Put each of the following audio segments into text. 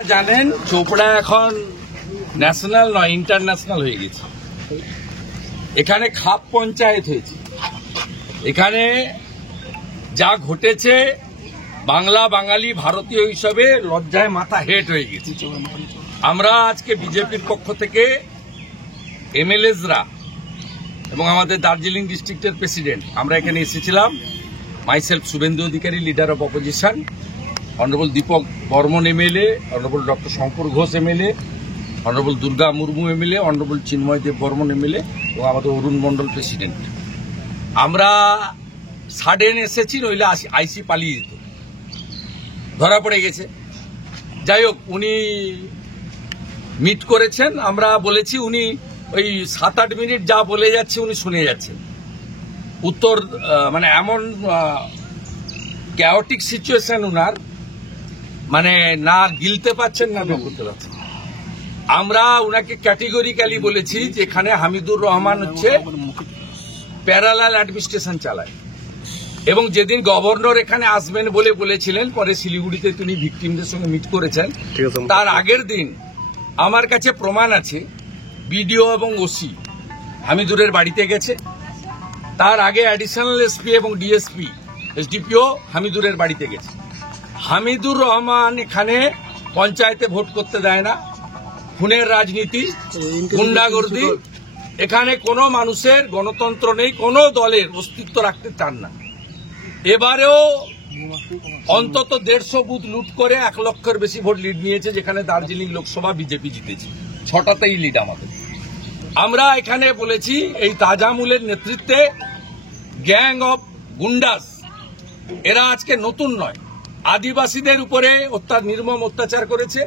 জানেন চোপড়া এখন ন্যাশনাল নয় ইন্টারন্যাশনাল হয়ে গেছে। এখানে খাপ পঞ্চায়েত হয়েছে। এখানে যা ঘটেছে বাংলা বাঙালি ভারতীয় হিসাবে লজ্জায় মাথা হেট হয়ে গেছে। আমরা আজকে বিজেপির পক্ষ থেকে এমএলএসরা এবং আমাদের দার্জিলিং ডিস্ট্রিক্টের প্রেসিডেন্ট আমরা এখানে এসেছিলাম। Myself Suvendu Adhikari, leader of opposition, honourable Dipak Barman MLA, honourable doctor Shankar Ghosh MLA, honourable Durga Murmu MLA, honourable Chinmoy Deb Barman MLA এবং আমাদের অরুণ মন্ডল প্রেসিডেন্ট। আমরা সাডেন এসেছি, নইলে আইসি পালিয়ে যেত, ধরা পড়ে গেছে। যাই হোক, উনি মিট করেছেন। আমরা বলেছি উনি ওই 7-8 মিনিট যা বলে যাচ্ছে উনি শুনে যাচ্ছেন। উত্তর মানে এমন ক্যাওটিক সিচুয়েশন উনার, মানে না গিলতে পারছেন না বের করতে পারছেন। আমরা উনাকে ক্যাটেগরিক্যালি বলেছি যে এখানে হামিদুর রহমান হচ্ছে প্যারালাল অ্যাডমিনিস্ট্রেশন চালায়, এবং যেদিন গভর্নর এখানে আসবেন বলে বলেছিলেন, পরে শিলিগুড়িতে তিনি ভিকটিমদের সঙ্গে মিট করেছেন, তার আগের দিন আমার কাছে প্রমাণ আছে বিডিও এবং ওসি হামিদুরের বাড়িতে গেছে। তার আগে অ্যাডিশনাল এসপি এবং ডিএসপি এসডিপিও হামিদুরের বাড়িতে গেছে। হামিদুর রহমান এখানে পঞ্চায়েতে ভোট করতে দেয় না, খুনের রাজনীতি, গুন্ডাগর্দি, এখানে কোনো মানুষের গণতন্ত্র নেই, কোনো দলের অস্তিত্ব রাখতে চান না। এবারেও অন্তত 150 বুথ লুট করে 1 লক্ষের বেশি ভোট লিড নিয়েছে, যেখানে দার্জিলিং লোকসভা বিজেপি জিতেছে, 6টাতেই লিড আমাদের। আমরা এখানে বলেছি এই তাজামুলের নেতৃত্বে গ্যাং অফ গুন্ডাস, এরা আজকে নতুন নয়, আদিবাসীদের উপরে নির্মম অত্যাচার করেছে,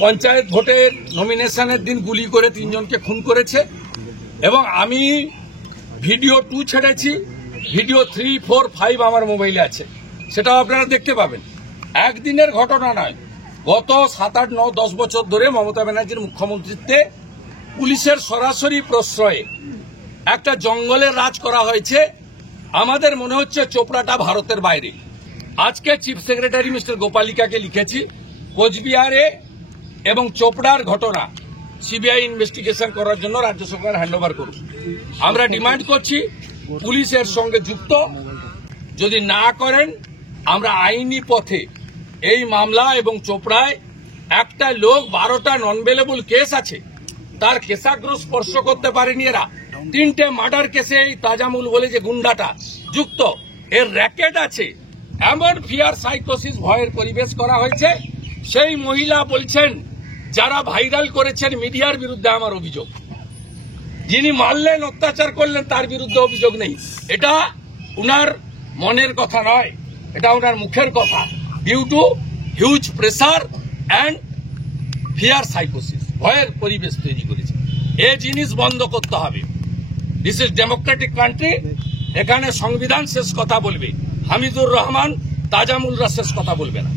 পঞ্চায়েত ভোটের নমিনেশনের দিন গুলি করে 3 জনকে খুন করেছে। এবং আমি ভিডিও 2 ছেড়েছি, ভিডিও 3, 4, 5 আমার মোবাইলে আছে, সেটাও আপনারা দেখতে পাবেন। একদিনের ঘটনা নয়, গত 7, 8, 9, 10 বছর ধরে মমতা ব্যানার্জির মুখ্যমন্ত্রীত্বে পুলিশের সরাসরি প্রশ্রয়ে একটা জঙ্গলের রাজ করা হয়েছে। আমাদের মনে হচ্ছে চোপড়াটা ভারতের বাইরে। আজকে চিফ সেক্রেটারি মিস্টার গোপালিকাকে লিখেছি, কোচবিহারে এবং চোপড়ার ঘটনা সিবিআই ইনভেস্টিগেশন করার জন্য রাজ্য সরকার হ্যান্ডওভার করুন। আমরা ডিমান্ড করছি পুলিশের সঙ্গে যুক্ত, যদি না করেন আমরা আইনি পথে এই মামলা, এবং চোপড়ায় একটা লোক 12টা নন বেলেবল কেস আছে, তার কেশাগ্র স্পর্শ করতে পারেনি এরা। 3টে মার্ডার কেসে এই তাজামুল বলে যে গুন্ডাটা যুক্ত, এর র্যাকেট আছে। এমন ফিয়ার সাইকোসিস, ভয়ের পরিবেশ করা হয়েছে। সেই মহিলা বলছেন, যারা ভাইরাল করেছেন মিডিয়ার বিরুদ্ধে আমার অভিযোগ, যিনি মারলেন, অত্যাচার করলেন, তার বিরুদ্ধে অভিযোগ নেই। এটা উনার মনের কথা নয়, এটা উনার মুখের কথা। Due to huge pressure and fear সাইকোসিস, ভয়ের পরিবেশ তৈরি করেছে। এই জিনিস বন্ধ করতে হবে। দিস ইজ ডেমোক্রেটিক কান্ট্রি, এখানে সংবিধান শেষ কথা বলবে, হামিদুর রহমান, তাজামুলরা শেষ কথা বলবে না।